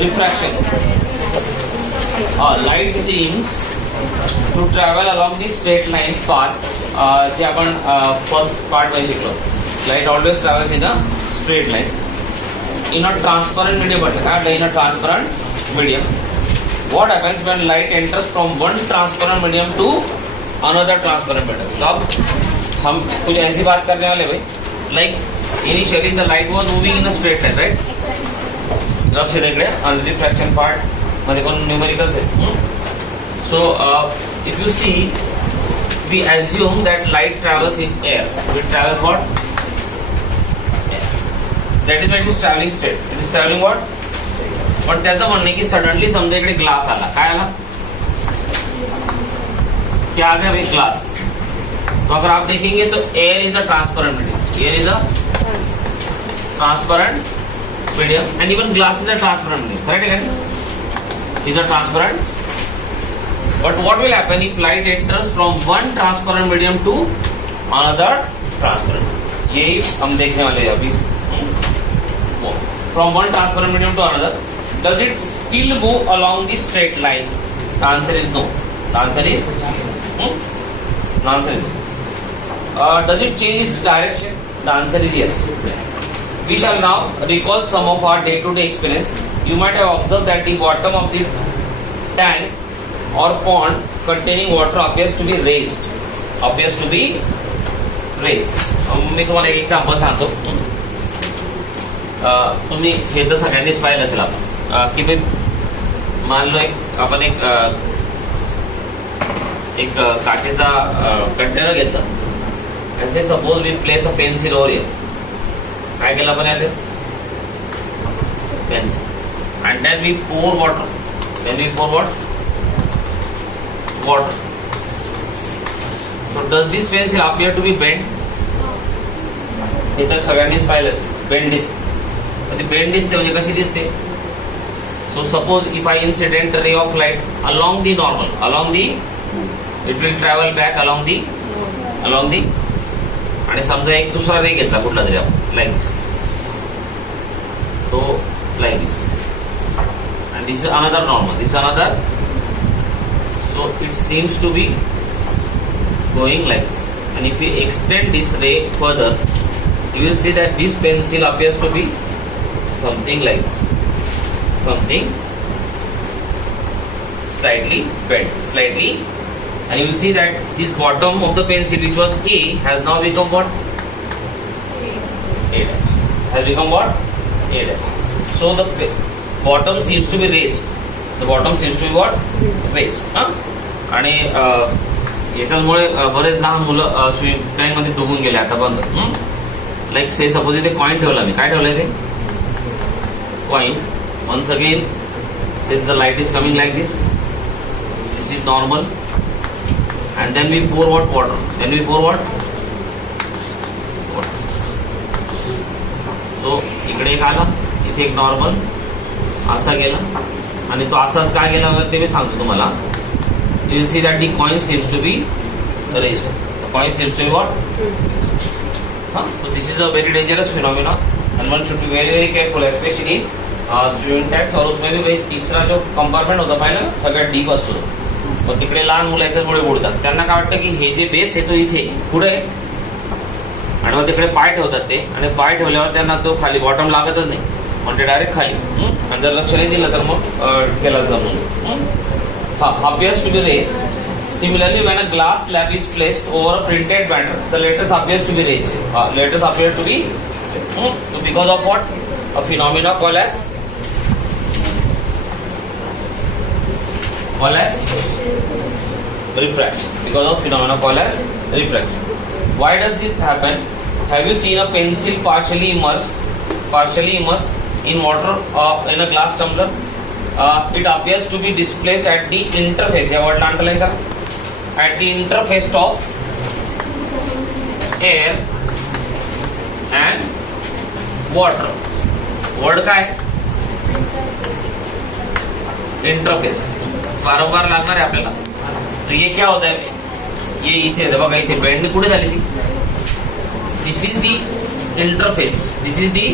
refraction. Light seems to travel along the straight line path. जे आपण first part मध्ये शिकलो. Light always travels in a straight line. In a transparent medium, in a transparent medium. What happens when light enters from one transparent medium to another transparent medium? तो अब हम कुछ ऐसी बात करने वाले भाई. Like initially the light was moving in a straight line, right? लक्ष देख रहे हैं रिफ्रैक्शन पार्ट मध्ये पण न्यूमेरिकल्स आहे. So if you see we assume that light travels in air. It travels what? That is why it is traveling straight. It is traveling what? पण त्याचं म्हणणं आहे की सडनली समजा इकडे ग्लास आला. काय आला? क्या आ गया भाई? ग्लास. तो अगर आप देखेंगे तो air is a transparent medium. Air is a transparent medium, and even glass is a transparent medium, correct again? Is a transparent. But what will happen if light enters from one transparent medium to another transparent? यही हम देखने वाले हैं अभी. From one transparent medium to another, does it still move along the straight line? The answer is no. The answer is the answer is no. Does it change its direction? The answer is yes. We shall now recall some of our day-to-day experience. You might have observed that the bottom of the tank or pond containing water appears to be raised. Appears to be raised. मी तुम्हाला एक example सांगतो. तुम्ही हे तर सगळ्यांनीच पाहिलं असेल आता की मान लो आपण एक काचेचा कंटेनर घेतला and say suppose we place a pencil over here. काय केलं आपण यात pencil and then we pour water. Then we pour what? Water. So does this pencil appear to be bent? हे तर सगळ्यांनीच पाहिलं बेंड दिसते. ती बेंड दिसते म्हणजे कशी दिसते? So suppose if I incident a ray of light along the normal, along the, it will travel back along the आणि समजा एक दुसरा रे घेतला कुठला तरी आपण लाईक दिस. तो like this and this is another normal, this is another. So it seems to be going like this, and if we extend this ray further, you will see that this pencil appears to be something like this, something slightly bent, slightly, and you will see that this bottom of the pencil which was A has now become what? A dash. Has become what? A dash. So the bottom seems to be raised. The bottom seems to be what? Raised. आणि याच्यामुळे बरेच लहान मुलं swimming tank मध्ये डुबून गेले आता बंद. Like से सपोज इथे कॉइन ठेवला मी. काय ठेवलंय ते? Coin. Once again since the light is coming like this, this is normal, and then we pour what? Water. Then we pour what? Water. So इकडे एक आला, इथे एक नॉर्मल असा गेला आणि तो असाच का गेला ते मी सांगतो तुम्हाला. You will see that the coin seems to be raised. The coin seems to be what? So this is a very dangerous phenomenon and one should be very very careful, especially swimming tanks. और उसमें भी भाई तीसरा जो compartment होता पाहिजे ना सगळ्यात डीप असतो. मग तिकडे लहान मुलं याच्यामुळे बुडतात. त्यांना काय वाटतं की हे जे बेस आहे तो इथे पुढे आणि मग तिकडे पाय ठेवतात ते आणि पाय ठेवल्यावर त्यांना तो खाली बॉटम लागतच नाही म्हणजे डायरेक्ट खाली. आणि जर लक्ष नाही दिलं तर मग गेला जमून. appears to be raised. Similarly, when a glass slab is placed over a printed matter, the letters appears to be raised. Letters appear to be so because of what? A phenomena called as refraction. Because of phenomena called as refraction. Why does it happen? Have you seen a pencil partially immersed in water in a glass tumbler? It appears to be displaced at the interface. या word underline करा. At the interface of air and water. Word काय? Interface. वारंवार लागणार आहे आपल्याला. तो ये क्या होता है? ये इथे बघा इथे बेंड कुठे झाली ती? This is the interface. This is the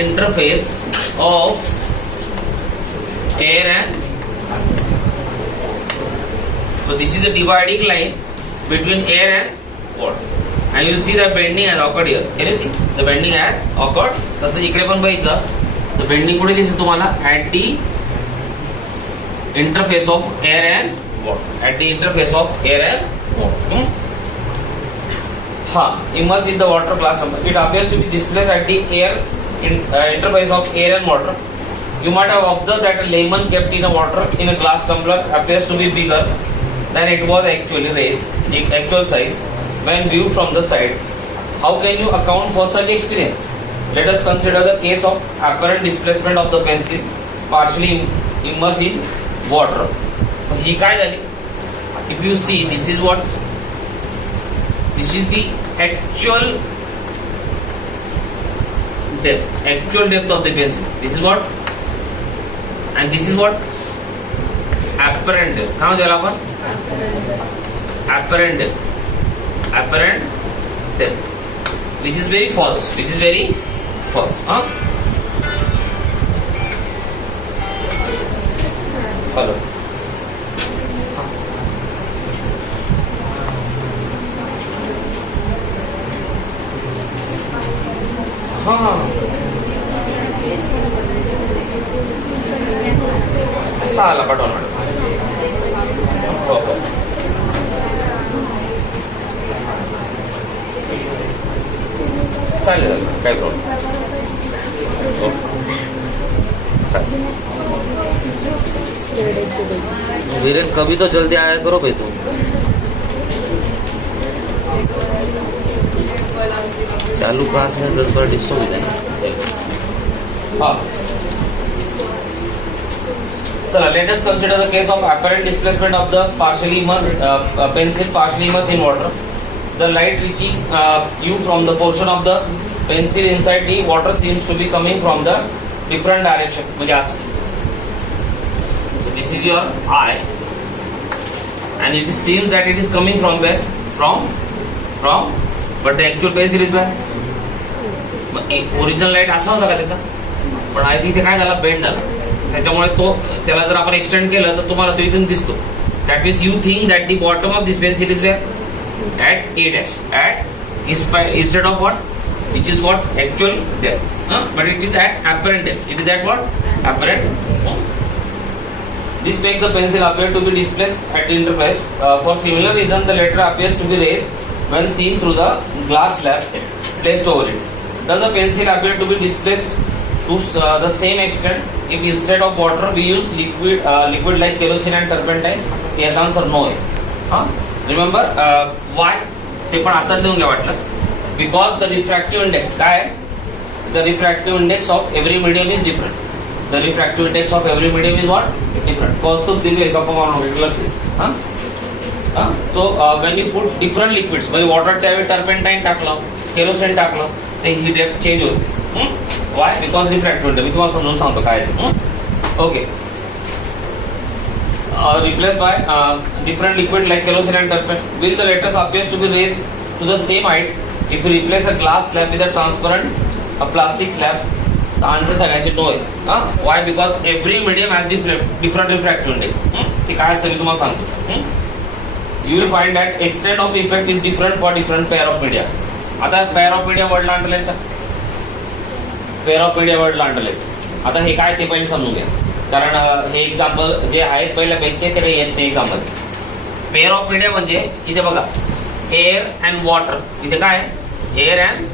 interface of air and so this is the dividing line between air and water and you will see that bending has occurred here. Can you see the bending has occurred? तसंच इकडे पण बघितलं तर bending कुठे दिसेल तुम्हाला at the interface of air and water. At the interface of air and water. Immersed in the water glass number. It appears to be displaced at the interface of air and water. You might have observed that a lemon kept in a water in a glass tumbler appears to be bigger than it was actually raised, the actual size, when viewed from the side. How can you account for such experience? Let us consider the case of apparent displacement of the pencil partially immersed in water. ही काय झाली? If you see, this is the actual depth of the pencil. This is what, and this is what apparent depth. काय म्हणतो याला आपण? Apparent depth. Which is very false. Hello. साला पाठवा madam. चालेल काय प्रॉब्लेम. वीरेन कभी तो जल्दी आया करो भाई तुम. चालू क्लास में 10 बार डिस्टर्ब हो जाएगा. चला, let us consider the case of apparent displacement of the partially immersed pencil partially immersed in water. The light reaching you from the portion of the pencil inside the water seems to be coming from the different direction. म्हणजे असं. So this is your eye, and it seems that it is coming from where? From, but the actual pencil is where? Original light असा होता का त्याचा? पण I think काय झाला, bend झाला. त्याच्यामुळे तो त्याला जर आपण एक्सटेंड केलं तर तुम्हाला तो इथून दिसतो. That means you think that the bottom of this pencil is where at A dash at instead of what, which is what actual depth, but it is at apparent depth. It is at what? Apparent. This makes the pencil appear to be displaced at the interface. For similar reason, the letter appears to be raised when seen through the glass slab placed over it. Does the pencil appear to be displaced to the same extent if instead of water we use liquid like kerosene and turpentine? Yes, answer no. Remember why? ते पण आता लिहून घ्या वाटलंस. Because the refractive index काय? The refractive index of every medium is different. The refractive index of every medium is what? Different. कौस्तुभ दिले गप्पा मारून लक्ष. So when you put different liquids, म्हणजे वॉटरच्या वेळी टर्पेंटाईन टाकलं, केरोसिन टाकलं, ते ही डेप्थ चेंज होते. Why? Because refractive index. मी तुम्हाला समजून सांगतो काय आहे. Okay. Replaced by different liquid like kerosene and turpentine. Will the letters appears to be raised to the same height if we replace a glass slab with a transparent plastic slab? The answer सगळ्यांचे no आहे. Why? Because every medium has different refractive index. ते काय असतं मी तुम्हाला सांगतो. You will find that extent of effect is different for different pair of media. आता pair of media वर्डला आणलेलं का? Pair of media वर्डला आणलेलं. आता हे काय ते पहिले समजून घ्या. कारण हे एक्झाम्पल जे आहेत पहिल्या पेजचे ते येत नाही एक्झाम्पल. पेअर ऑफ मीडिया म्हणजे इथे बघा एअर अँड वॉटर. इथे काय air and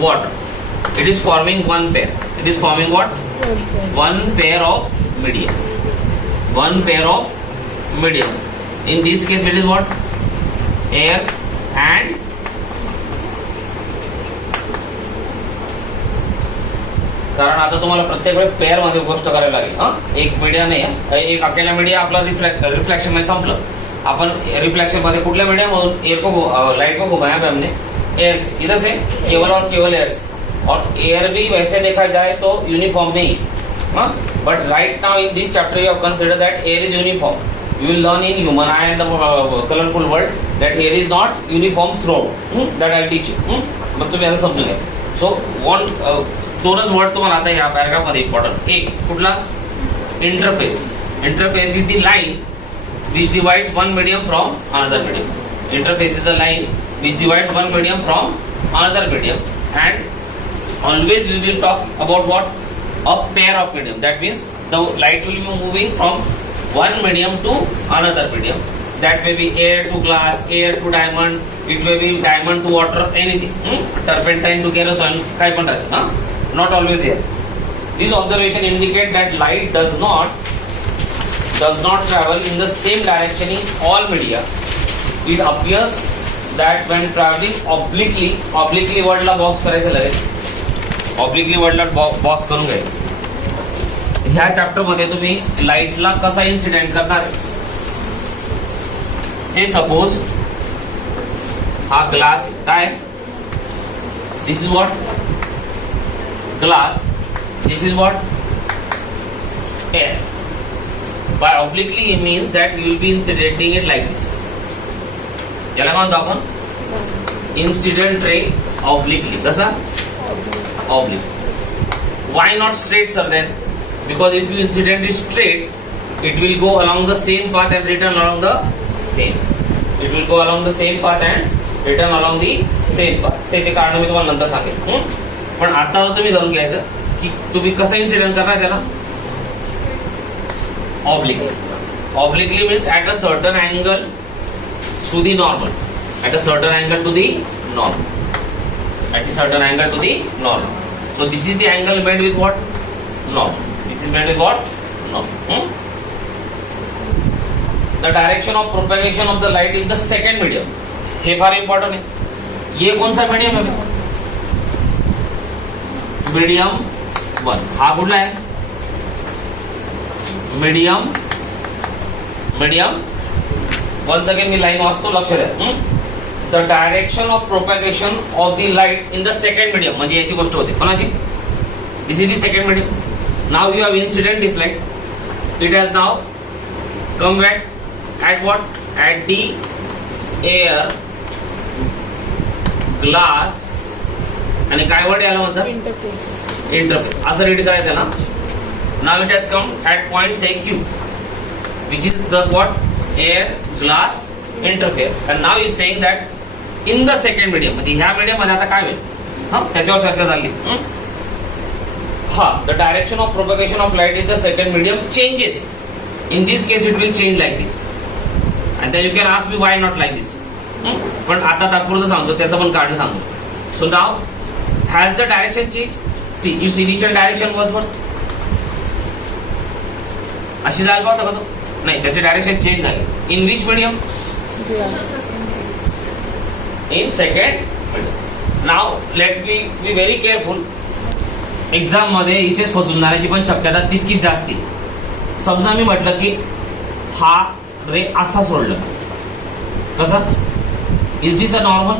water. It is forming one pair. It is forming what? One pair of medium. One pair of medium. In this case it is what? Air and कारण आता तुम्हाला प्रत्येक वेळेस pair मध्ये गोष्ट करावी लागेल. एक मीडिया नाही, एक अकेला मीडिया आपला रिफ्लेक्शन मध्ये संपलं. अपन रिफ्लेक्शन मध्ये कुठल्या मीडिया मधून एयर को लाइट को घुमाया पे हमने एयर से, इधर से केवल और केवल एयर से. और एयर भी वैसे देखा जाए तो यूनिफॉर्म नहीं. But right now in this chapter you have consider that air is uniform. You will learn in human eye and the colorful world that air is not uniform throughout. That I will teach you. मग तुम्ही आता समजून घ्या. So one दोनच word तुम्हाला आता या paragraph मध्ये important. एक कुठला? Interface. Interface is the line which divides one medium from another medium. Interface is a line which divides one medium from another medium, and always we will talk about what? A pair of medium. That means the light will be moving from one medium to another medium. That may be air to glass, air to diamond, it may be diamond to water, anything. Turpentine to kerosene, kai पण राहते. Not always here. These observation indicate that light does not travel in the same direction in all media. It appears that when traveling obliquely wordला box करायचं लगेच. obliquely wordला box करून घ्यायचं. ह्या chapter मध्ये तुम्ही लाईटला कसा इन्सिडेंट करणार? से सपोज हा ग्लास काय? This is what? Glass. This is what? Air. By obliquely it means that you will be incidenting it like this. याला काय म्हणतो आपण? Incident ray obliquely. कसा? Oblique. Why not straight, sir, then? Because if you incident it straight, it will go along the same path and return along the same. It will go along the same path and return along the same path. त्याचे कारण मी तुम्हाला नंतर सांगेन. पण आता तुम्ही धरून घ्यायचं की तुम्ही कसं इन्सिडेंट करणार त्याला? Obliquely. Obliquely means at a certain angle to the normal. At a certain angle to the normal. At a certain angle to the normal. So this is the angle made with what? Normal. This is made with what? Normal. The direction of propagation of the light in the second medium. Hey far important है. ये कौन सा medium है? Medium 1. हा कुठला आहे? Medium. once again मी line वाचतो, लक्ष द्या. The direction of propagation of the light in the second medium, म्हणजे याची गोष्ट होती कोणाची? This is the second medium. Now you have incident this light. It has now come back at what? At the air, glass आणि काय word याला म्हणतात? Interface. असं रीड करायचं ना. Now it has come at point say Q, which is the what? Air, glass, interface. And now he is saying that in the second medium, म्हणजे ह्या medium मध्ये आता काय होईल? त्याच्यावर चर्चा झाली. The direction of propagation of light in the second medium changes. In this case, it will change like this. And then you can ask me why not like this? पण आता तात्पुरतं सांगतो, त्याचं पण कारण सांगतो. So now, has the direction changed? See, its initial direction was what? अशी जायला पाहतो का तो? नाही, त्याचे डायरेक्शन चेंज झाले. In which medium? In second medium. Now let me be very careful. Exam मध्ये इथेच फसून जाण्याची पण शक्यता तितकीच जास्ती. समजा मी म्हटलं की हा रे असा सोडलं, कसा? Is this a normal?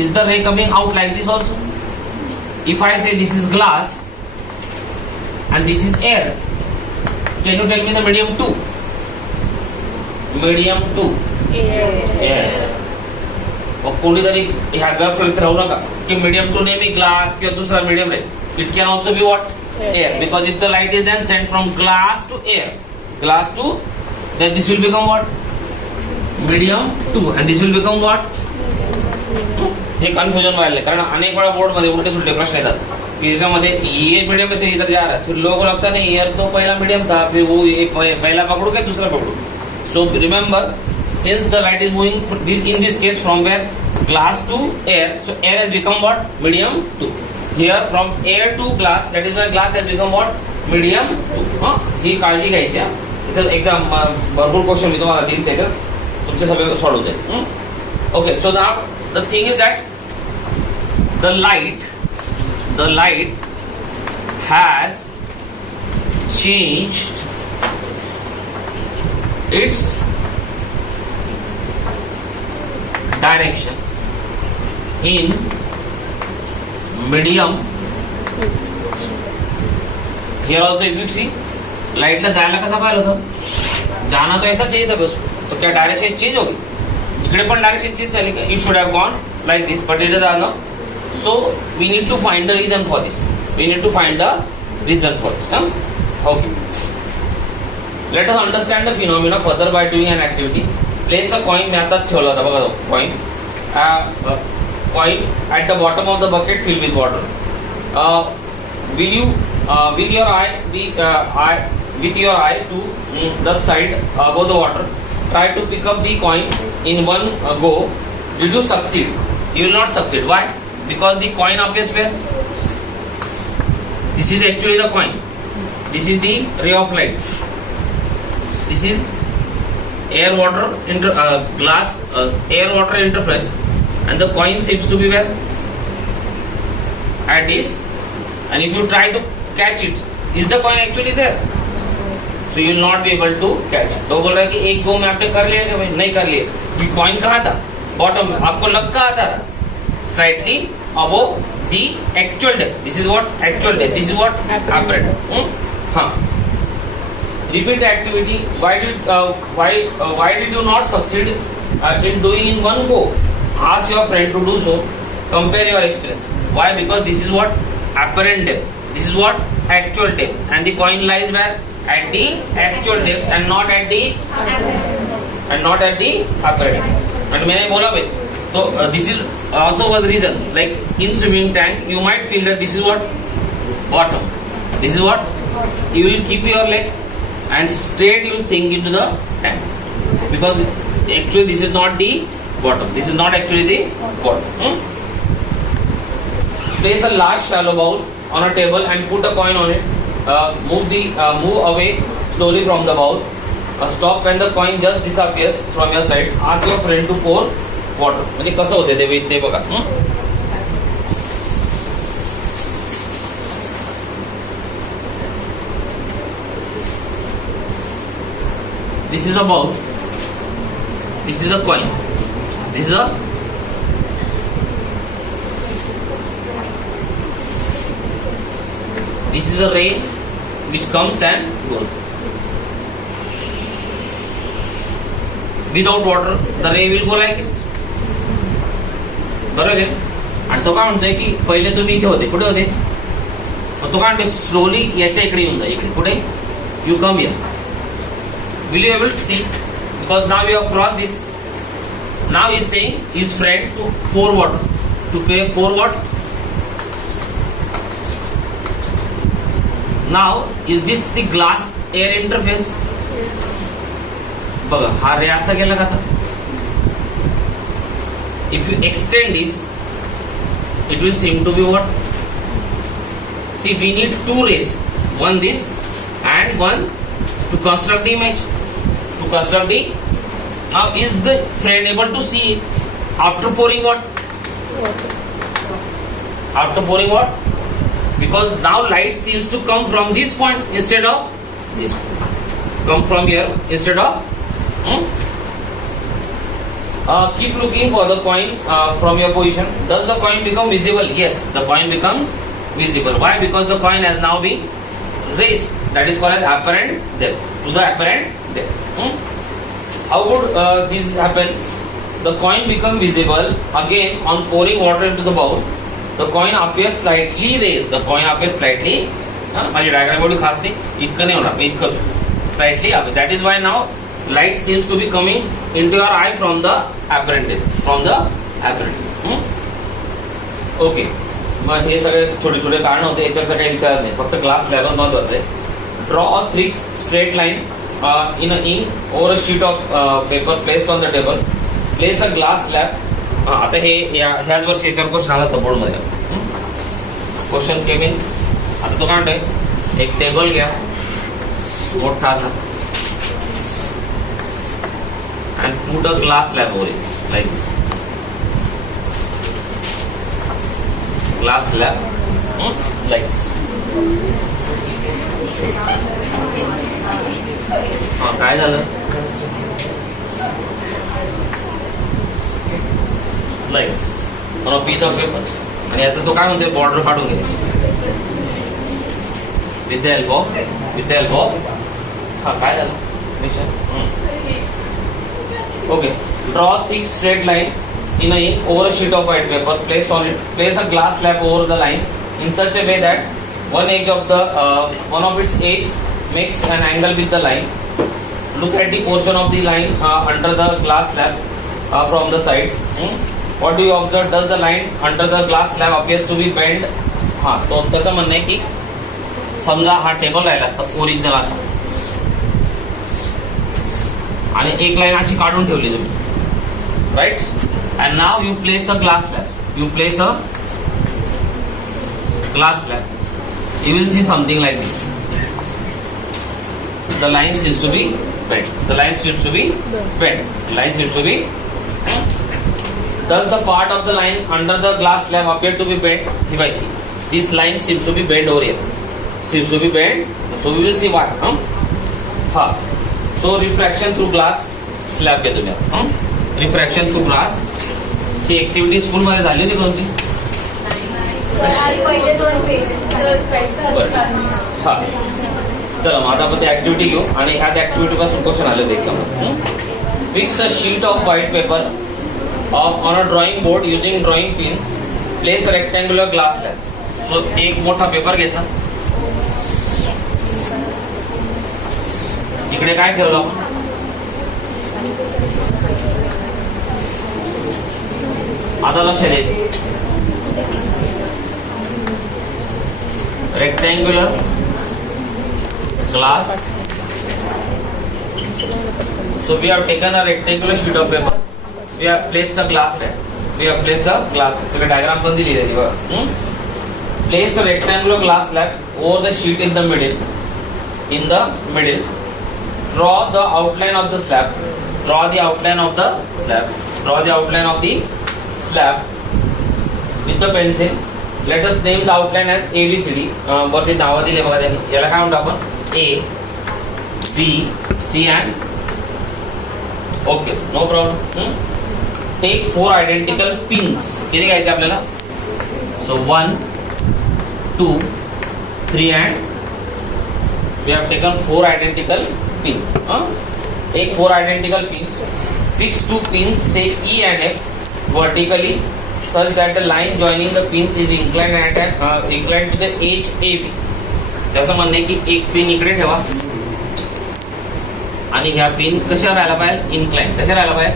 Is the ray coming out like this also? If I say this is glass and this is air, can you tell me the medium 2? Medium 2 air. और कोणीतरी ह्या गैरफिल्ट राहू नका की medium 2 नेहमी glass किंवा दुसरा medium आहे. It can also be what? Air. Because if the light is then sent from glass to air, glass to, then this will become what? Medium 2 and this will become what? हे confusion व्हायला, कारण अनेक वेळा board मध्ये उलटे सुलटे प्रश्न येतात कि जिसमें ये मीडियम से इधर जा रहा है, फिर लोगों को लगता नहीं यार तो पहला मीडियम था, फिर वो ये पहला पकड़ू क्या दूसरा पकड़ू. So remember, since the light is moving in this case from where? Glass to air. So air has become what? Medium 2. Here from air to glass, that is why glass has become what? Medium 2. ही काळजी घ्यायची. त्याच्यात exam भरपूर question मी तुम्हाला देईन, त्याच्यात तुमचे सगळे सॉल्व होते. Okay, so now the thing is that the light has changed its direction in medium. Here also if you see, light ला जायला कसा पाहिलं होतं? जाना तो ऐसा चाहिए था बस. तो क्या डायरेक्शन चेंज होगी? इकडे पण डायरेक्शन चेंज झाली का? It should have gone like this, but it is Alo. So we need to find the reason for this. We need to find the reason for this. Okay. Let us understand the phenomena further by doing an activity. Place a coin. मैं आता ठेवला होता बघा coin. Coin at the bottom of the bucket filled with water. With your eye to the side above the water, try to pick up the coin in one go. Did you succeed? You will not succeed. Why? Because the coin appears where? This is actually the coin. This is the ray of light. This is air water interface, and the coin seems to be where? At this. And if you try to catch it, is the coin actually there? So you will not be able to catch it. तो बोल रहा है कि एक गो में आपने कर लिया क्या भाई? नहीं कर लिया. ये coin कहाँ था? Bottom में. आपको लग कहाँ था? Slightly above the actual depth. This is what actual depth. This is what apparent. हाँ. Repeat the activity. Why did you not succeed in doing in one go? Ask your friend to do so. Compare your experience. Why? Because this is what apparent depth. This is what actual depth, and the coin lies where? At the actual depth and not at the apparent. And मैंने बोला भाई, तो this is also one reason. Like in swimming tank, you might feel that this is what bottom. This is what you will keep your leg and straight you will sink into the tank, because actually this is not the bottom. This is not actually the bottom. Place a large shallow bowl on a table and put a coin on it. Move away slowly from the bowl. Stop when the coin just disappears from your side. Ask your friend to pour water. म्हणजे कसं होते ते बघा. This is a bowl. This is a coin. This is a ray which comes and goes. Without water, the ray will go like this. बरोबर आहे. आणि तो काय म्हणतोय की पहिले तुम्ही इथे होते, कुठे होते? मग तो काय म्हणतोय स्लोली याच्या इकडे येऊन जा. इकडे कुठे? You come here. Will you able to see? Because now you have crossed this. Now he is saying his friend to pour water. Pour what? Now is this the glass air interface? बघा हा रे असा गेला का आता? If you extend this, it will seem to be what? See, we need two rays. One this and one to construct the image. Now is the friend able to see it after pouring what? After pouring what? Because now light seems to come from this point instead of this point. Come from here instead of keep looking for the coin from your position. Does the coin become visible? Yes, the coin becomes visible. Why? Because the coin has now been raised. That is called as apparent depth. To the apparent depth. How would this happen? The coin become visible again on pouring water into the bowl. The coin appears slightly raised. The coin appears slightly. माझी diagram एवढी खास नाही, इतकं नाही होणार, इतकं slightly up. That is why now light seems to be coming into your eye from the apparent depth. Okay. मग हे सगळे छोटे छोटे कारण होते, याच्यात काही विचारत नाही, फक्त क्लास लेवल महत्वाचं आहे. Draw a 3 straight line in an ink over a sheet of paper placed on the table. Place a glass slab. आता हे ह्याच वर्षी याच्यावर क्वेश्चन आला होता बोर्ड मध्ये. क्वेश्चन केम इन. आता तो काय म्हणतोय, एक टेबल घ्या मोठा असा and put a glass slab over it like this. Glass slab like this. काय झालं? Like this. On a piece of paper. आणि याचा तो काय म्हणतोय, बॉर्डर काढून घे. With the elbow. काय झालं? Okay. Draw a thick straight line in a ink over a sheet of white paper. Place a glass slab over the line in such a way that one of its edge makes an angle with the line. Look at the portion of the line under the glass slab from the sides. What do you observe? Does the line under the glass slab appears to be bent? हा, तो त्याचं म्हणणं आहे की समजा हा table राहिला असता ओरिजिनल असा आणि एक लाईन अशी काढून ठेवली तुम्ही, right? And now you place a glass slab. You place a glass slab. You will see something like this. The line seems to be bent. The line seems to be bent. The line seems to be. Does the part of the line under the glass slab appear to be bent? This line seems to be bent over here. Seems to be bent. So we will see why. So refraction through glass slab घ्या तुम्ही. Refraction through glass. ही activity school मध्ये झाली होती कोणती? पहिले 2 pages. हा, चला मग आता आपण ती ऍक्टिव्हिटी घेऊ आणि ह्याच ऍक्टिव्हिटी पासून क्वेश्चन आले होते exam. Fix a sheet of white paper on a drawing board using drawing pins. Place a rectangular glass slab. So एक मोठा पेपर घेतला, इकडे काय ठेवलं आपण? आता लक्ष द्यायचं. rectangular glass. So we have taken a rectangular sheet of paper. We have placed a glass slab. We have placed a glass. So the diagram पण दिली आहे बघा. Place a rectangular glass slab over the sheet in the middle. In the middle, draw the outline of the slab. Draw the outline of the slab. Draw the outline of the slab with the pencil. Let us name the outline as ABCD. वरती नावं दिले बघा त्यांनी. याला काय म्हणतो आपण? A, B, C and okay, no problem. Take 4 identical pins. किती घ्यायचे आपल्याला? सो 1, 2, 3 and we have taken 4 identical pins. Take 4 identical pins. Fix 2 pins, say E and F, vertically, such that the line joining the pins is inclined to the edge AB. त्याचं म्हणणं आहे की एक pin इकडे ठेवा आणि ह्या पिन कशा राहायला पाहिजे? इन्क्लाइन. कशा राहायला पाहिजे?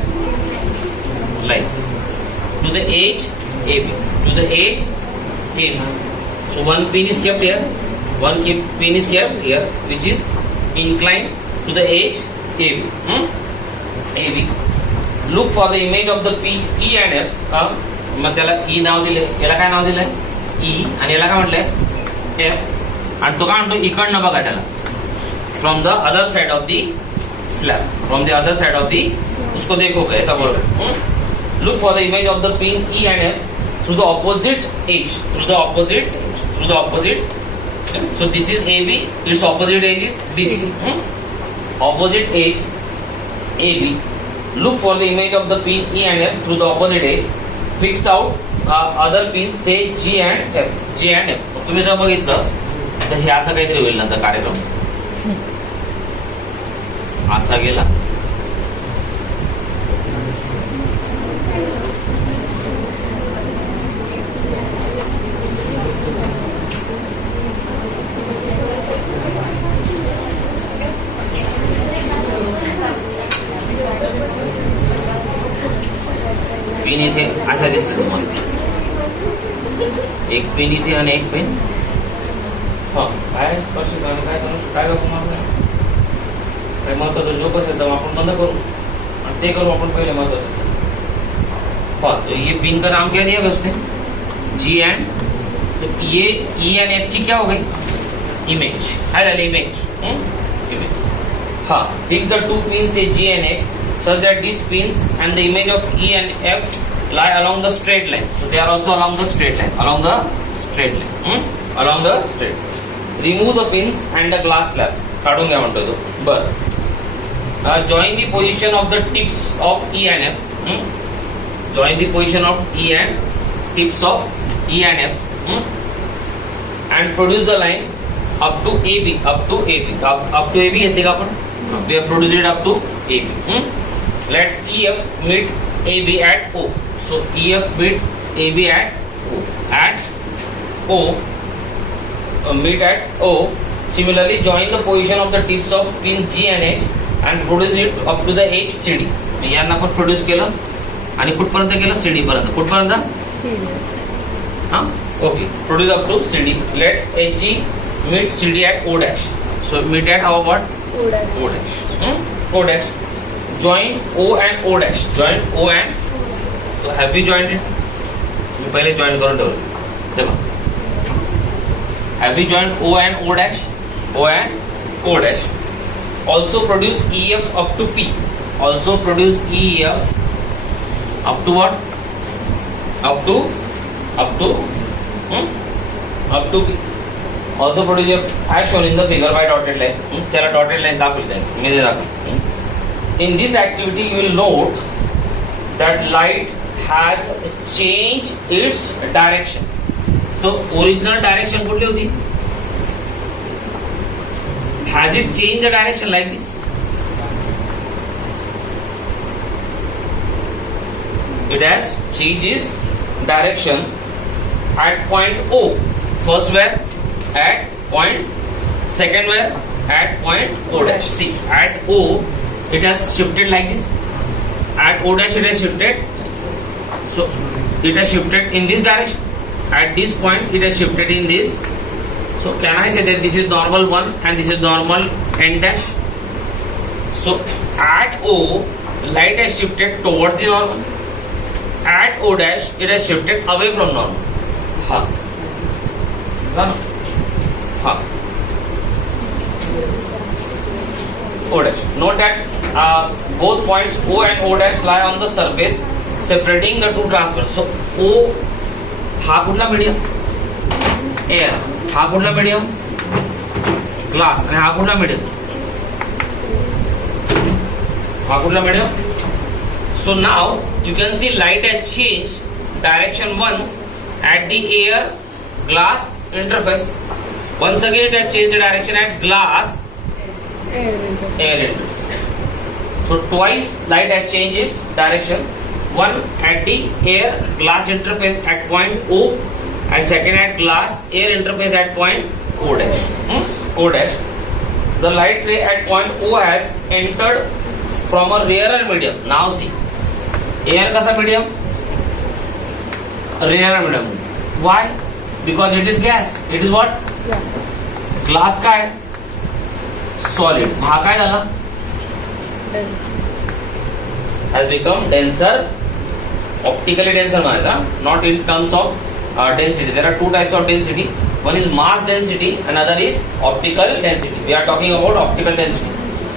Lines to the edge AB. To the edge AB. So one pin is kept here. One pin is kept here, which is inclined to the edge AB. AB. Look for the image of the pin E and F. मग त्याला ई नाव दिले, याला काय नाव दिलंय? ई. आणि याला काय म्हटलंय? F. आणि तो काय म्हणतो? इकडनं बघा त्याला. From the other side of the slab. From the other side of the उसको देखोगे, ऐसा बोल रहे. Look for the image of the pin E and F through the opposite edge. Through the opposite. Through the opposite. So this is A B. It's opposite edge is BC. Opposite edge AB. Look for the image of the pin E and F through the opposite edge. Fix out other pins, say G and F. G and F. तुम्ही जर बघितलं तर हे असं काहीतरी होईल नंतर कार्यक्रम. असा गेला. पिन इथे अशा दिसते तुम्हाला. एक पिन इथे आणि एक पिन. काय स्पर्श काय काय तुम्हाला काय महत्वाचं जो असेल तर आपण बंद करू आणि ते करू आपण पहिले महत्वाचं. तो ये पिन का नाम क्या दिया है उसने? G and. तो ये E एंड F की क्या हो गई? इमेज. इमेज. इमेज. हाँ, fix the 2 pins say G and H such that these pins and the image of E and F lie along the straight line. So they are also along the straight line. Along the straight line. Along the straight. Remove the pins and the glass slab. काढून घ्या म्हणतो तो. बरं. Join the position of the tips of E and F. Join the position of E and tips of E and F. And produce the line up to AB. Up to AB. Up to AB घेतले का आपण? We have produced it up to AB. Let EF meet AB at O. So EF meet AB at O, meet at O. Similarly, join the position of the tips of pin G and H and produce it up to the H CD. यांना पण produce केलं आणि कुठपर्यंत केलं? CD पर्यंत. कुठपर्यंत? हा, okay. Produce up to CD. Let HG meet CD at O dash. So meet at our what? O dash. O dash. Join O and O dash. Join O and. So have we joined it? मी पहिले join करून ठेवलं. देखो. Have we joined O and O dash? O and O dash. Also produce EF up to P. Also produce EF up to what? Up to P. Also produce EF as shown in the figure by dotted line. चला dotted line दाखवली जाईल. मी दे दाखव. In this activity you will note that light has changed its direction. तो original direction कुठली होती? Has it changed the direction like this? It has changed its direction at point O. First where? At point. Second where? At point O dash. See, at O it has shifted like this. At O dash it has shifted. So it has shifted in this direction. At this point it has shifted in this. So can I say that this is normal 1 and this is normal n dash? So at O light has shifted towards the normal. At O dash it has shifted away from normal. Ha. Ha. O dash. Note that both points O and O dash lie on the surface separating the two transmitters. So O हा कुठला medium? Air. हा कुठला medium? Glass. आणि हा कुठला medium? हा कुठला medium? So now you can see light has change direction once at the air glass interface. Once again it has change the direction at glass air interface. So twice light has change its direction. One at the air glass interface at point O and second at glass air interface at point O dash. O dash. The light ray at point O has entered from a rarer medium. Now see, air kasa medium? Rarer medium. Why? Because it is gas. It is what? Glass काय? Solid. हा काय झाला? Has become denser. Optically denser म्हणायचा, not in terms of density. There are two types of density. One is mass density, another is optical density. We are talking about optical density.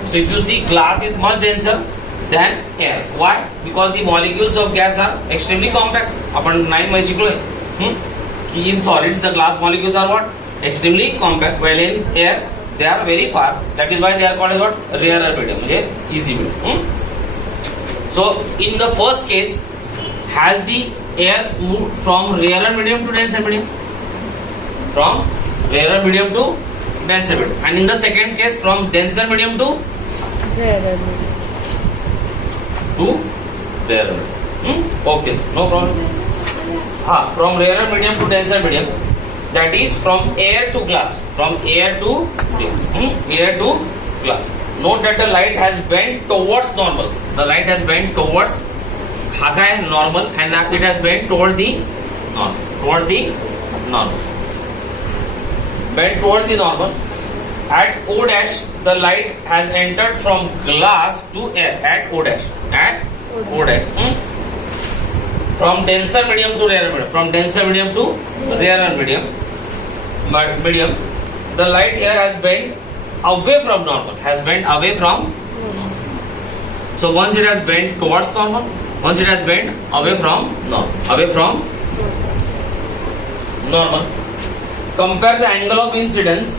So if you see glass is much denser than air. Why? Because the molecules of gas are extremely compact. आपण 9 मध्ये शिकलोय की in solids the glass molecules are what? Extremely compact. While in air they are very far. That is why they are called as what? Rarer medium. म्हणजे easy medium. So in the first case, has the air moved from rarer medium to denser medium? From rarer medium to denser medium. And in the second case, from denser medium to rarer medium. Rarer. Okay, no problem. From rarer medium to denser medium. That is from air to glass. From air to glass. Air to glass. Note that the light has bent towards normal. The light has bent towards हा काय normal and it has bent towards the normal. Towards the normal. Bent towards the normal. At O dash, the light has entered from glass to air. At O dash. At O dash. From denser medium to rarer medium. From denser medium to rarer medium. Medium. The light here has bent away from normal. Has bent away from. So once it has bent towards normal. Once it has bent away from normal, compare the angle of incidence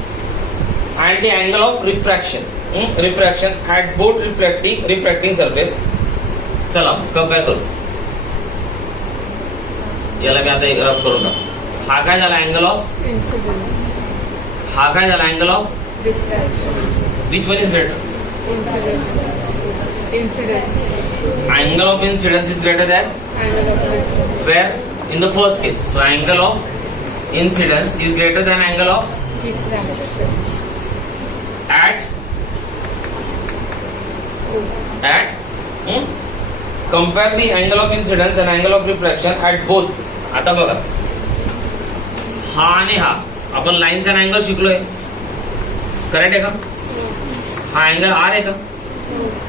and the angle of refraction. Refraction at both refracting surface. चला compare करू. याला मी आता रब करून टाकू. हा काय झाला angle of Incidence. हा काय झाला angle of Refraction. which one is greater? Incidence. Angle of incidence is greater than Angle of reflection. Where in the first case, so angle of incidence is greater than angle of Refraction. at compare the angle of incidence and angle of refraction at both. आता बघा हा आणि हा आपण lines and angle शिकलोय, correct आहे का? हा अँगल आर आहे का?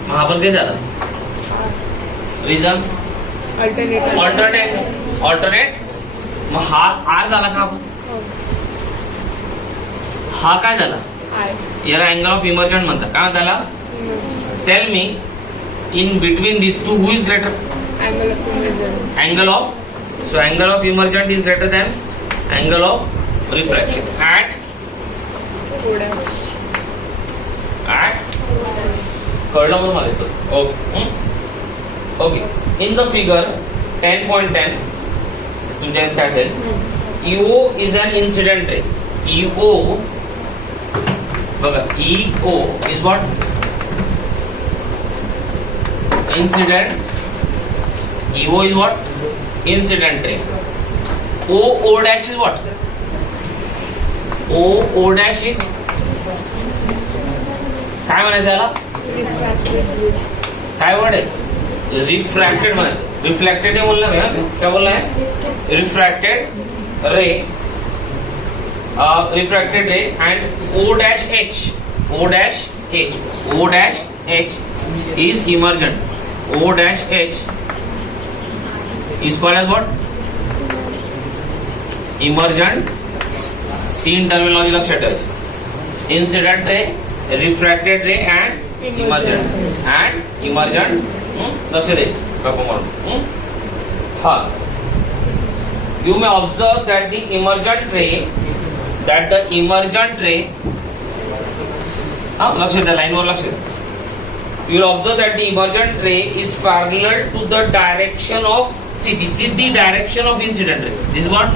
मग हा पण काय झाला? Reason alternate. मग हा आर झाला का? आपण हा काय झाला? याला अँगल ऑफ इमर्जंट म्हणतात. काय झाला? Tell me in between these two who is greater? Angle of emergence. Angle of, so angle of emergent is greater than angle of refraction at कळलं मग मला तो. ओके इन द फिगर 10.10 तुमच्या इथे काय असेल? EO is an incident ray. EO बघा, EO is what? Incident. EO is what? Incident ray. O dash is what? O dash is काय म्हणायचं त्याला? काय वर्ड आहे? रिफ्रॅक्टेड म्हणायचं. रिफ्लेक्टेड हे बोलला मी. काय बोलला आहे? रिफ्रॅक्टेड रे. रिफ्रॅक्टेड रे and O dash H is emergent. O dash H is called as what? Emergent. तीन टर्मिनॉलॉजी लक्षात ठेवायची. इन्सिडेंट रे, रिफ्रॅक्टेड रे अँड इमर्जंट. लक्ष दे हा. You may observe that the emergent ray लक्ष द्या, लाईनवर लक्ष द्या. You will observe that the emergent ray is parallel to the direction of, see this is the direction of incident ray. This is what?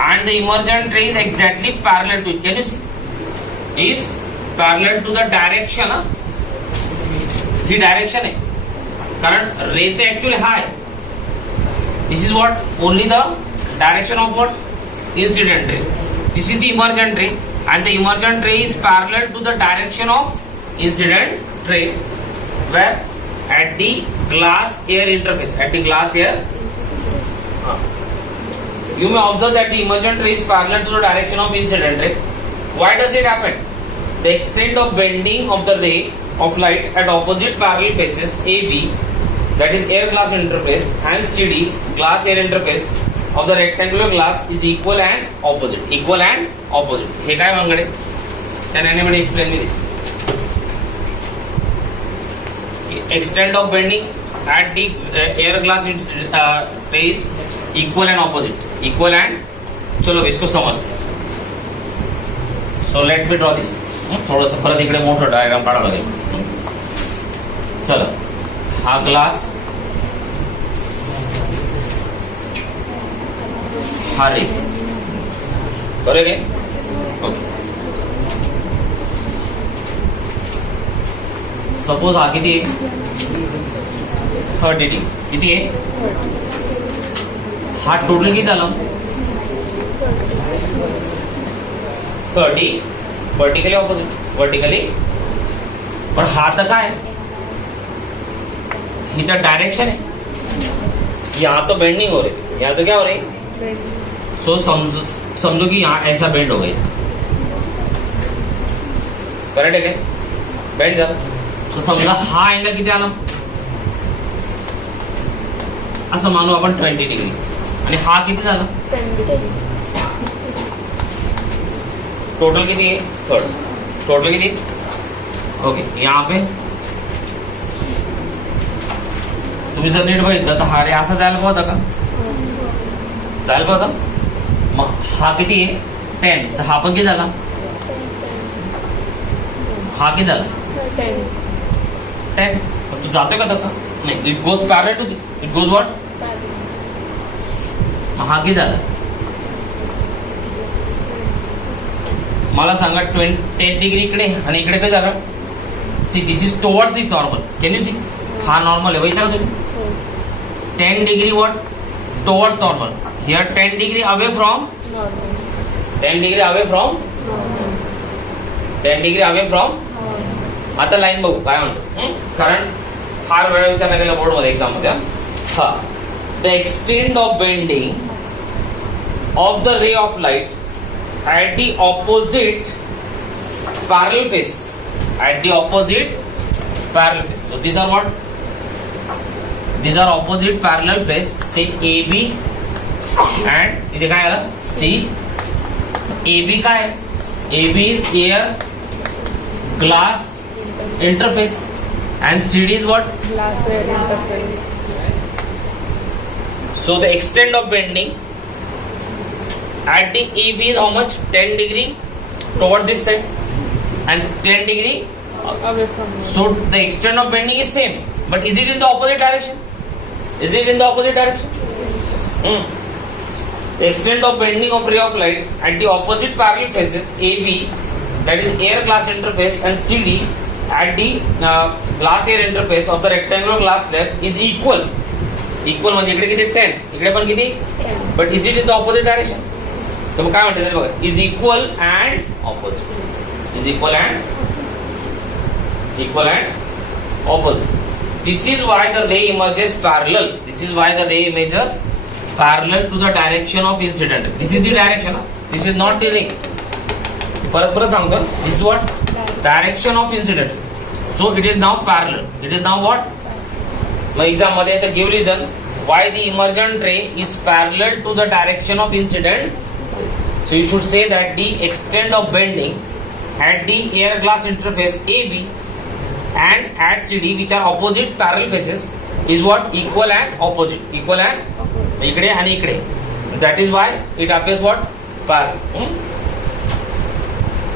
And the emergent ray is exactly parallel to it. Can you see? Is parallel to the direction. ही direction आहे, कारण ray ते actually हा आहे. This is what? Only the direction of what? Incident ray. This is the emergent ray and the emergent ray is parallel to the direction of incident ray where at the glass air interface, you may observe that the emergent ray is parallel to the direction of incident ray. Why does it happen? The extent of bending of the ray of light at opposite parallel faces AB, that is air glass interface, and CD, glass air interface of the rectangular glass is equal and opposite. हे काय मांगडे? Can anybody explain me this? Extent of bending at the air glass rays equal and opposite. चलो इसको समजते. So let me draw this. थोडंसं परत इकडे मोठं diagram काढावं लागेल. चला, हा ग्लास, हा रे, बरोबर आहे? ओके. सपोज हा किती आहे? 30 किती आहे? हा टोटल किती झाला? 30 वर्टिकली ऑपोजिट. पण हा तर काय? ही तर डायरेक्शन है. यहाँ तो बेंडिंग हो रही, यहाँ तो क्या हो रही? सो समझो कि यहाँ ऐसा बेंड हो गई. करेक्ट आहे काय? बेंड झाला. तो समजा हा अँगल किती आला? असं मानू आपण 20 डिग्री. आणि हा किती झाला? टोटल किती आहे? 30. टोटल किती? ओके. यहाँ पे तुम्ही जर नीट बघितलं तर हा रे असा जायला पाहता का? जायला पाहता. मग हा किती आहे? 10. तर हा पण किती झाला? हा किती झाला? 10. तू जातोय का तसा? नाही. It goes parallel to this. It goes what? मग हा किती झाला? मला सांगा 10 डिग्री इकडे आणि इकडे काय झालं? See this is towards this normal. Can you see? हा नॉर्मल आहे. बघितला का तुम्ही? 10 degree what? Towards normal. Here 10 degree away from, Normal. 10 degree away from, Normal. 10 degree away from. Normal. आता लाईन बघू काय म्हणतो, कारण फार वेळा विचारला गेला बोर्ड मध्ये एक्झाम मध्ये. हा, the extend of bending of the ray of light at the opposite parallel face, at the opposite parallel face. So these are what? These are opposite parallel face. Say AB and इथे काय आलं C. AB काय? AB is air glass interface and CD is what? Glass air interface. So the extent of bending at the AB is how much? 10 degree towards this side and 10 degree. Away from normal. So the extent of bending is same, but is it in the opposite direction? Is it in the opposite direction? The extent of bending of ray of light at the opposite parallel faces AB, that is air glass interface, and CD at the glass air interface of the rectangular glass slab is equal. Equal म्हणजे इकडे किती 10, इकडे पण किती, but is it in the opposite direction? तर मग काय म्हणते ते बघा, is equal and opposite, is equal and opposite. This is why the ray emerges parallel. This is why the ray emerges parallel to the direction of incident. This is the direction. This is not the ray. परत सांगतो. This is what? Direction of incident. So it is now parallel. It is now what? Mug exam मध्ये तर give reason why the emergent ray is parallel to the direction of incident. So you should say that the extent of bending at the air glass interface AB and at CD, which are opposite parallel faces, is what? Equal and opposite. Equal and ikde and ikde. That is why it appears what? Parallel.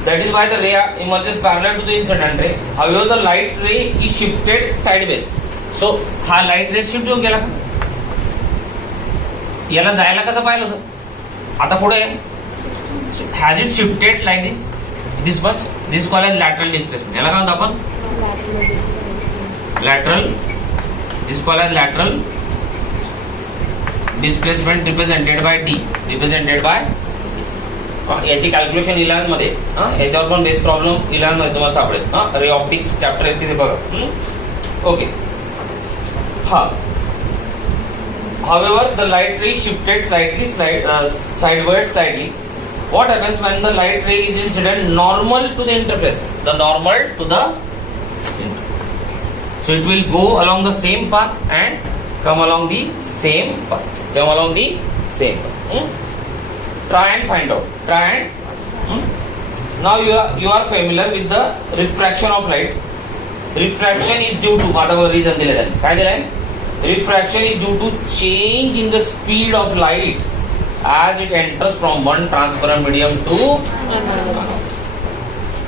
That is why the ray emerges parallel to the incident ray. However, the light ray is shifted sideways. So हा light ray shift होऊन गेला. याला जायला कसं पाहिलं होतं? आता पुढे has it shifted like this? This much? This is called as lateral displacement. याला काय म्हणतो आपण? Lateral. This is called as lateral displacement represented by D. Represented by याची कॅल्क्युलेशन 11 मध्ये, याच्यावर पण बेस प्रॉब्लेम 11 मध्ये तुम्हाला सापडेल. रे ऑप्टिक्स चॅप्टर आहे तिथे बघा. ओके. हा. However, the light ray shifted sideways slightly. What happens when the light ray is incident normal to the interface? The normal to the interface. So it will go along the same path and come along the same path. Come along the same path. Try and find out. Try and. Now you are familiar with the refraction of light. Refraction is due to whatever reason दिले जाईल. काय दिलंय? Refraction is due to change in the speed of light as it enters from one transparent medium to Another.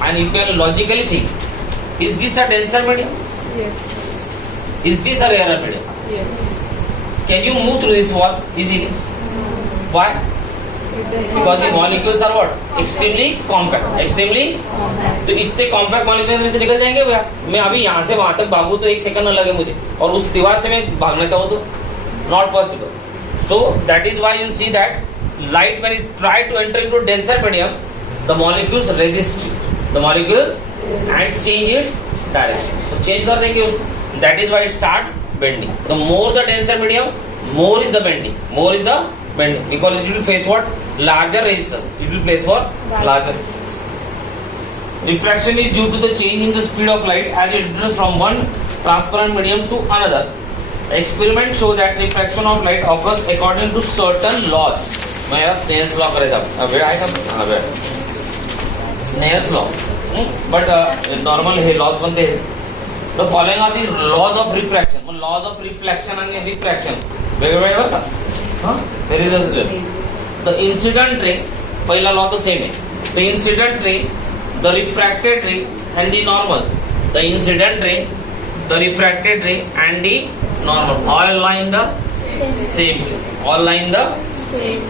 and you can logically think, is this a denser medium? Yes. Is this a rarer medium? Yes. Can you move through this wall easily? Why? Because the molecules are what? Extremely compact. Extremely. तो इतने compact molecules में से निकल जाएंगे भैया. मैं अभी यहाँ से वहां तक भागू तो 1 सेकंड न लगे मुझे, और उस दीवार से मैं भागना चाहूँ तो not possible. So that is why you see that light when it try to enter into denser medium, the molecules resist it. The molecules and change its direction. So change कर देंगे उसको. That is why it starts bending. The more the denser medium, more is the bending. More is the bending because it will face what? Larger resistance. It will place what? Larger. Refraction is due to the change in the speed of light as it enters from one transparent medium to another. Experiments show that refraction of light occurs according to certain laws. मैं यार Snell's law करायचा. वेळ आहे का? वेळ. Snell's law. But normal hey laws बनते. The following are the laws of refraction. Mug laws of reflection आणि refraction वेगवेगळे बरं का? There is a the incident ray. पहिला law तो same आहे. The incident ray, the refracted ray and the normal. The incident ray, the refracted ray and the normal all lie in the same. All lie in the Same.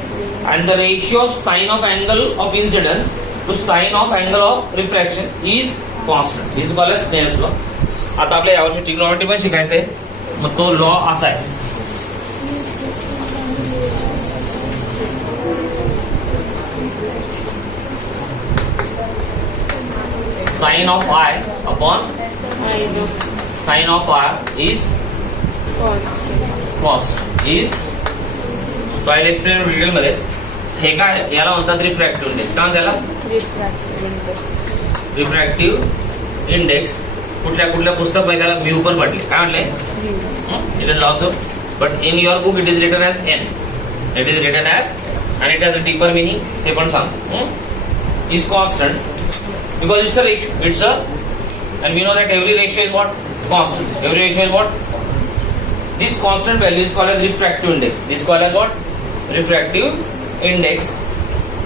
and the ratio of sine of angle of incident to sine of angle of refraction is constant. This is called as Snell's law. आता आपल्या यावर्षी trigonometry पण शिकायचंय. मग तो law असा आहे. Sine of I upon I of sine of R is constant. Cost is. So I explain detail मध्ये. हे काय याला म्हणतात रिफ्रॅक्टिव्ह इंडेक्स. काय त्याला Refractive index. Refractive index. कुठल्या कुठल्या पुस्तक मध्ये त्याला म्यू पण म्हटले. काय म्हटले? Mu. It is also, but in your book it is written as n. It is written as, and it has a deeper meaning. ते पण सांग. Is constant because it's a ratio. It's a, and we know that every ratio is what? Constant. Every ratio is what? This constant value is called as refractive index. This is called as what? Refractive index.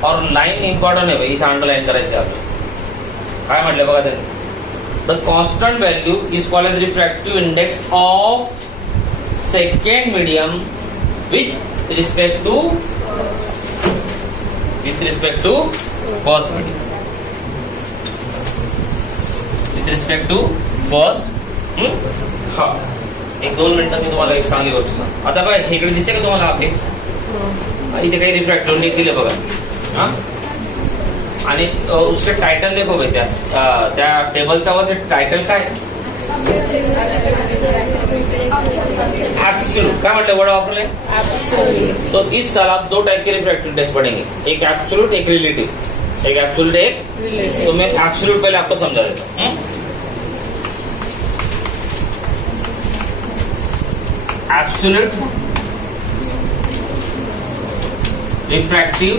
और line important आहे भाई, इथे underline करायचं आहे आपल्याला. काय म्हटलं बघा त्यांनी. The constant value is called as refractive index of second medium with respect to first medium. With respect to first. हा, एक 2 मिनिटात मी तुम्हाला एक चांगली गोष्ट सांग. आता बघा इकडे दिसते का तुम्हाला आपले इथे काही रिफ्रॅक्टिव्ह इंडेक्स दिले बघा. हा, आणि उसके टायटल देखो भाई त्या टेबलचा वर टायटल काय? एब्सोल्यूट. काय म्हटलं वर्ड वापरले? Absolute. तो इस साल आप 2 टाइप के रिफ्रैक्टिव इंडेक्स पढ़ेंगे. एक एब्सोल्यूट, एक रिलेटिव. एक एब्सोल्यूट, एक Relative. तो मैं एब्सोल्यूट पहले आपको समझा देता हूँ. Absolute refractive,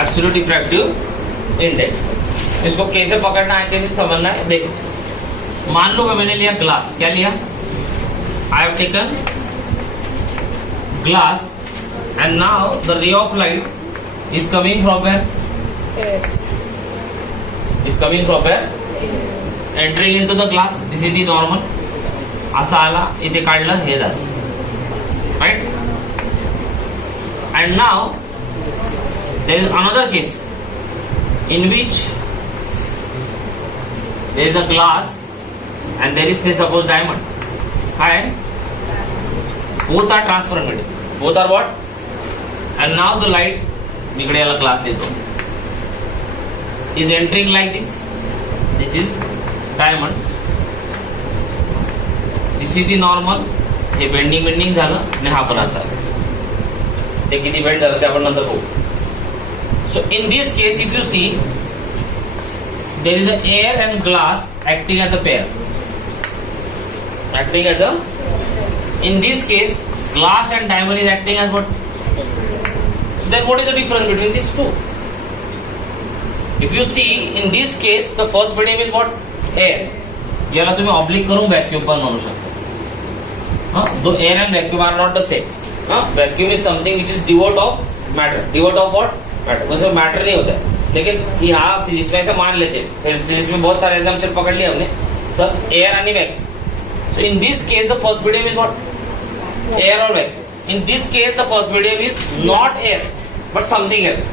absolute refractive index. इसको कैसे पकड़ना है, कैसे समझना है देखो. मान लो कि मैंने लिया ग्लास. क्या लिया? I have taken glass and now the ray of light is coming from where? Air. Is coming from where? Entering into the glass. This is the normal. असा आला, इथे काढलं, हे झालं. Right. And now there is another case in which there is a glass and there is, say, suppose diamond. Hi, both are transparent medium. Both are what? And now the light इकडे याला glass देतो, is entering like this. This is diamond. This is the normal. हे bending झालं आणि हा पण असा. ते किती बेंड झालं ते आपण नंतर बघू. So in this case, if you see, there is an air and glass acting as a pair. Acting as a. In this case, glass and diamond is acting as what? So then, what is the difference between these two? If you see, in this case, the first medium is what? Air. याला तुम्ही oblique करून vacuum पण म्हणू शकता. So air and vacuum are not the same. Vacuum is something which is devoid of matter. Devoid of what? Matter. उसमें matter नहीं होता है, लेकिन यहाँ फिजिक्स में ऐसा मान लेते हैं. फिजिक्स में बहुत सारे एग्जाम्पल पकड़ लिए हमने. तो एयर आणि vacuum. So in this case the first medium is what? Air और vacuum. In this case the first medium is not air but something else.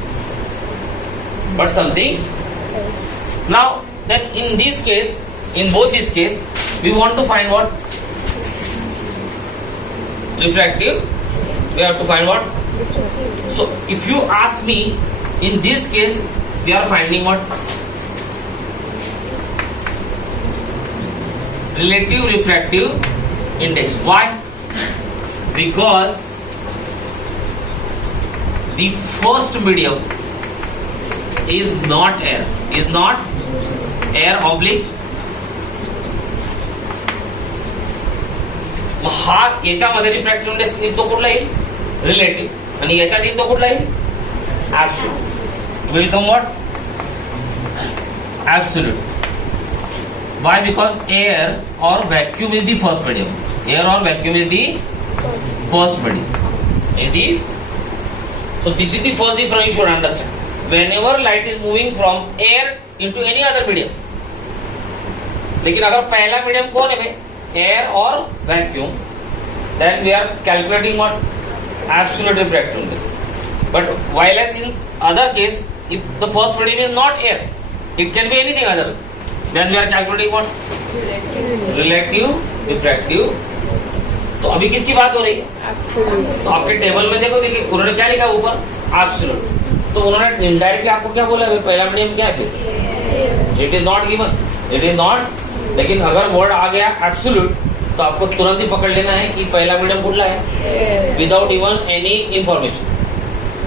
Now then in this case, in both this case, we want to find what? Refractive. We have to find what? So if you ask me, in this case we are finding what? Relative refractive index. Why? Because the first medium is not air. Is not air oblique. हा याच्यामध्ये refractive index निघतो कुठला येईल? Relative. आणि याच्यात निघतो कुठला येईल? Absolute. Will come what? Absolute. Why? Because air और vacuum is the first medium. Air और vacuum is the first medium. Is the. So this is the first difference you should understand. Whenever light is moving from air into any other medium. लेकिन अगर पहला medium कौन है भाई? Air or vacuum, then we are calculating what? Absolute refractive index. But while as in other case, if the first medium is not air, it can be anything other, then we are calculating what? Relative refractive. तो अभी किसकी बात हो रही है? Absolute. तो आपके table में देखो, देखिए उन्होंने क्या लिखा ऊपर? Absolute. तो उन्होंने इनडायरेक्टली आपको क्या बोला है, पहला मीडियम क्या है फिर? It is not given, it is not. लेकिन अगर वर्ड आ गया एब्सोल्यूट तो आपको तुरंत ही पकड़ लेना है कि पहला मीडियम कुठला है, without even any information,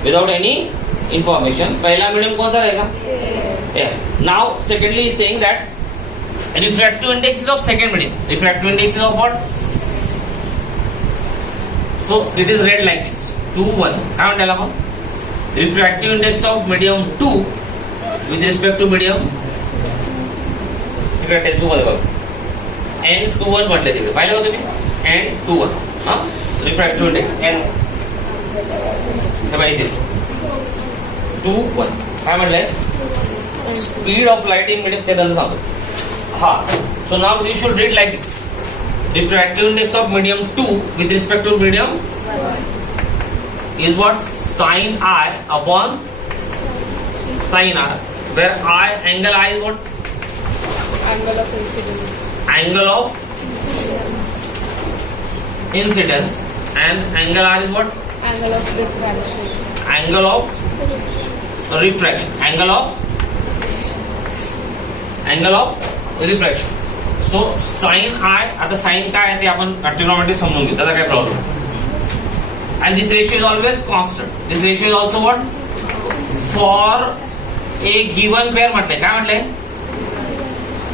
without any information पहला मीडियम कौन सा रहेगा? Now secondly is saying that refractive index is of second medium, refractive index is of what? So it is read like this 2 1. काय म्हणते आपण? Refractive index of medium 2 with respect to medium, तिकडे textbook मध्ये बघा N21 म्हटले तिकडे, पाहिलं होतं तुम्ही N21. हा, रिफ्रॅक्टिव्ह इंडेक्स N माहिती 2 1. काय म्हटलंय? Speed of light in medium, ते नंतर सांगतो. हा, so now you should read like this. Refractive index of medium 2 with respect to medium is what? Sin I upon sin R, where I, angle I is what? Angle of incidence. Angle of incidence, and angle R is what? Angle of refraction. Angle of refraction. Angle of refraction. So sin I, आता sin काय आहे ते आपण trigonometry समजून घेऊ, त्याचा काय problem. And this ratio is always constant. This ratio is also what? For a given pair म्हटले, काय म्हटले?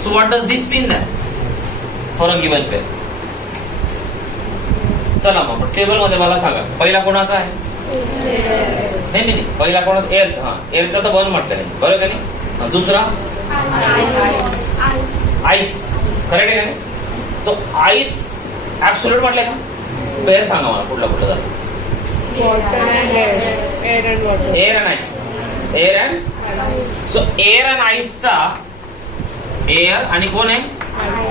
So what does this mean then? For a given pair. चला मग टेबल मध्ये मला सांगा, पहिला कोणाचा आहे? नाही, पहिला कोणाचा? एअरचा. हा, एअरचा तर 1 म्हटलं, बरोबर का नाही? दुसरा आईस, करेक्ट आहे का नाही? तो आईस ऍब्सोल्यूट म्हटले का? पेअर सांगा मला, कुठला झाला? Water and air. Air and water. Air and ice. Air and, so air and आईसचा, एअर आणि कोण आहे?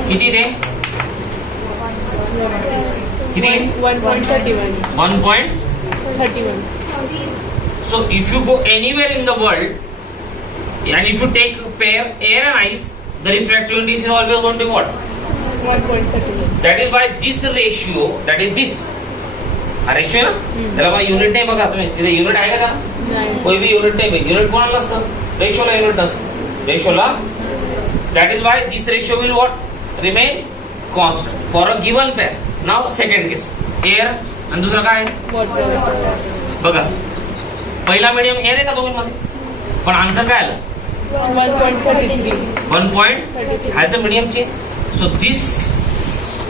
किती ते? किती? 1.31. 1.31. So if you go anywhere in the world and if you take pair air and ice, the refractive index is always going to be what? 1.31. That is why this ratio, that is this. हा ratio ना, त्याला मला unit नाही बघा तुम्ही, तिथे unit आहे का त्याला? कोई भी युनिट नाही, युनिट कोणाला नसतं, रेशियोला युनिट नसतं, रेशियोला. That is why this ratio will what? Remain constant for a given pair. Now second case, air आणि दुसरा काय Water. बघा. पहिला मीडियम एअर आहे का दोघांमध्ये? पण आन्सर काय आलं? 1.33. 1. Has the medium change? So this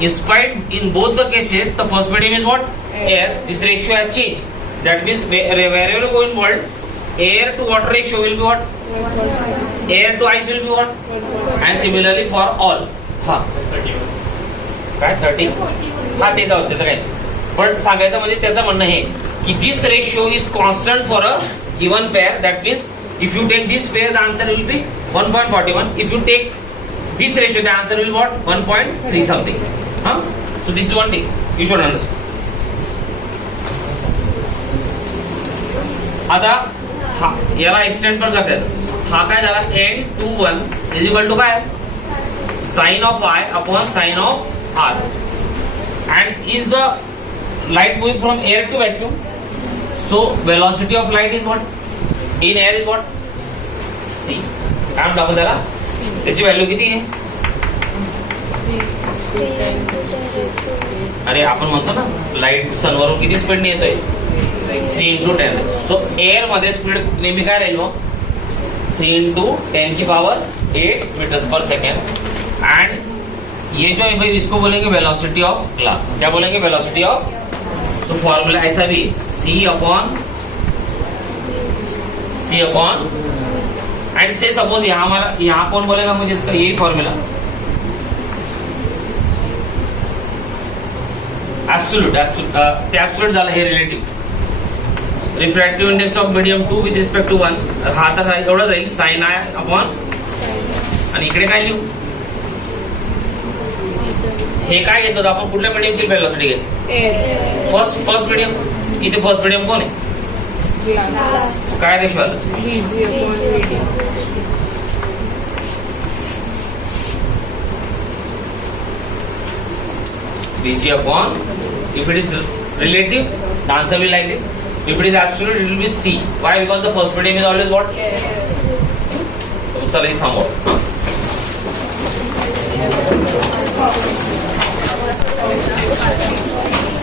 in spite in both the cases the first medium is what? Air. This ratio has changed. That means wherever you go in world, air to water ratio will be what? 1.5. Air to ice will be what? 1.5. And similarly for all. हा काय 30? हा ते जाऊ, त्याचं काय. पण सांगायचं म्हणजे त्याचं म्हणणं हे की this ratio is constant for a given pair. That means if you take this pair the answer will be 1.41. If you take this ratio the answer will what? 1.3 something. So this is one thing you should understand. आता हा याला extend पण करतात. हा काय झाला? N21 is equal to काय? Sin of I upon sin of R. And is the light moving from air to vacuum? So velocity of light is what? In air is what? C. काय म्हणतो आपण त्याला? त्याची value किती आहे? अरे आपण म्हणतो ना लाईट सनवरून किती स्पीडने येतोय? 3 into 10. सो एअर मध्ये स्पीड नेहमी काय राहील मग? 3 into 10 की पावर 8 मीटर्स पर सेकेंड. एंड ये जो है भाई इसको बोलेंगे वेलोसिटी ऑफ ग्लास. क्या बोलेंगे? Velocity of. तो फॉर्मूला ऐसा भी C अपॉन एंड से सपोज यहाँ हमारा, यहाँ कौन बोलेगा मुझे इसका? यही फॉर्मूला एब्सोल्यूट. एब्सोल्यूट झालं हे relative. Refractive index of medium 2 with respect to 1. हा तर एवढं जाईल साइन आय अपॉन, आणि इकडे काय लिहू? हे काय घेतलं होतं आपण? कुठल्या मीडियमची वेलोसिटी घेतली? First medium. इथे फर्स्ट मीडियम कोण आहे? काय रेशो आलं? Vg upon Vd. Vg upon, if it is relative, the answer will like this. If it is absolute, it will be C. Why? Because the first medium is always what? Yes. तर चला इथे थांबव.